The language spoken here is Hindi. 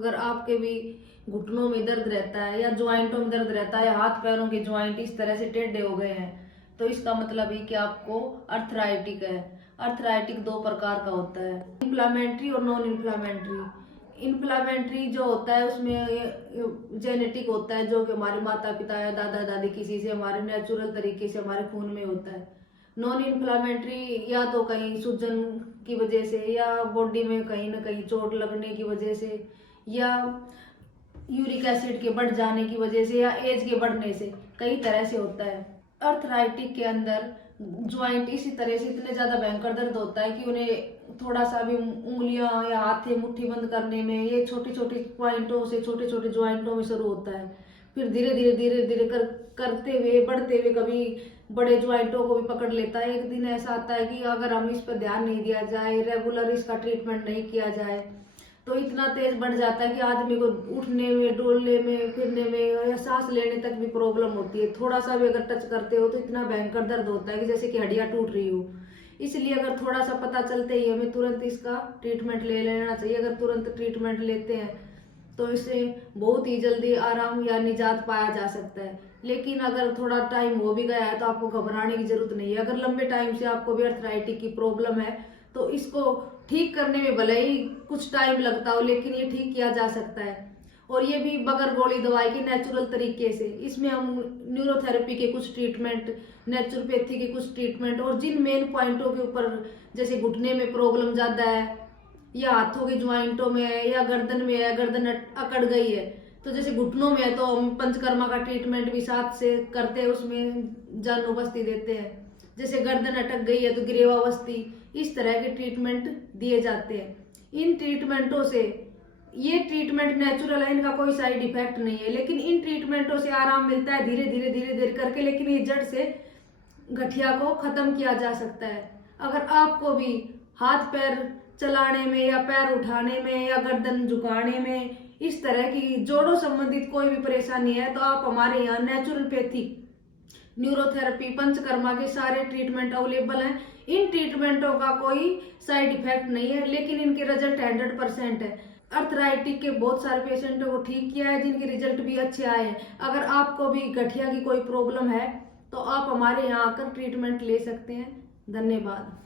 अगर आपके भी घुटनों में दर्द रहता है या ज्वाइंटों में दर्द रहता है या हाथ पैरों के ज्वाइंट इस तरह से टेढ़े हो गए हैं, तो इसका मतलब है कि आपको अर्थराइटिक है। अर्थराइटिक दो प्रकार का होता है, इन्फ्लामेटरी और नॉन इन्फ्लामेटरी। इन्फ्लामेटरी जो होता है उसमें जेनेटिक होता है, जो कि हमारे माता पिता या दादा दादी किसी से हमारे नेचुरल तरीके से हमारे खून में होता है। नॉन इन्फ्लामेटरी या तो कहीं सूजन की वजह से या बॉडी में कहीं ना कहीं चोट लगने की वजह से या यूरिक एसिड के बढ़ जाने की वजह से या एज के बढ़ने से कई तरह से होता है। अर्थराइटिक के अंदर ज्वाइंट इसी तरह से इतने ज्यादा भयंकर दर्द होता है कि उन्हें थोड़ा सा भी उंगलियां या हाथ मुट्ठी बंद करने में ये छोटी छोटी पॉइंटों से छोटे छोटे ज्वाइंटों में शुरू होता है। फिर धीरे धीरे करते हुए बढ़ते हुए कभी बड़े ज्वाइंटों को भी पकड़ लेता है। एक दिन ऐसा आता है कि अगर हम इस पर ध्यान नहीं दिया जाए, रेगुलर इसका ट्रीटमेंट नहीं किया जाए, तो इतना तेज बढ़ जाता है कि आदमी को उठने में, डोलने में, फिरने में या सांस लेने तक भी प्रॉब्लम होती है। थोड़ा सा भी अगर टच करते हो तो इतना भयंकर दर्द होता है कि जैसे कि हड्डियां टूट रही हो। इसलिए अगर थोड़ा सा पता चलते ही हमें तुरंत इसका ट्रीटमेंट ले लेना चाहिए। अगर तुरंत ट्रीटमेंट लेते हैं तो इससे बहुत ही जल्दी आराम या निजात पाया जा सकता है। लेकिन अगर थोड़ा टाइम हो भी गया है तो आपको घबराने की जरूरत नहीं है। अगर लंबे टाइम से आपको भी अर्थराइटिस की प्रॉब्लम है तो इसको ठीक करने में भले ही कुछ टाइम लगता हो, लेकिन ये ठीक किया जा सकता है। और ये भी बगैर गोली दवाई के नेचुरल तरीके से। इसमें हम न्यूरोथेरेपी के कुछ ट्रीटमेंट, नेचुरोपैथी के कुछ ट्रीटमेंट और जिन मेन पॉइंटों के ऊपर जैसे घुटने में प्रॉब्लम ज्यादा है या हाथों के ज्वाइंटों में है या गर्दन में है, गर्दन अकड़ गई है, तो जैसे घुटनों में है तो हम पंचकर्मा का ट्रीटमेंट भी साथ से करते हैं, उसमें जानु बस्ती देते हैं। जैसे गर्दन अटक गई है तो गिरेवा बस्ती, इस तरह के ट्रीटमेंट दिए जाते हैं। इन ट्रीटमेंटों से, ये ट्रीटमेंट नेचुरल है, इनका कोई साइड इफेक्ट नहीं है, लेकिन इन ट्रीटमेंटों से आराम मिलता है धीरे धीरे करके, लेकिन ये जड़ से गठिया को खत्म किया जा सकता है। अगर आपको भी हाथ पैर चलाने में या पैर उठाने में या गर्दन झुकाने में इस तरह की जोड़ों संबंधित कोई भी परेशानी है तो आप हमारे यहाँ नेचुरोपैथी, न्यूरोथेरेपी, पंचकर्मा के सारे ट्रीटमेंट अवेलेबल हैं। इन ट्रीटमेंटों का कोई साइड इफेक्ट नहीं है, लेकिन इनके रिजल्ट 100% है। अर्थराइटिस के बहुत सारे पेशेंटों को ठीक किया है जिनके रिजल्ट भी अच्छे आए हैं। अगर आपको भी गठिया की कोई प्रॉब्लम है तो आप हमारे यहाँ आकर ट्रीटमेंट ले सकते हैं। धन्यवाद।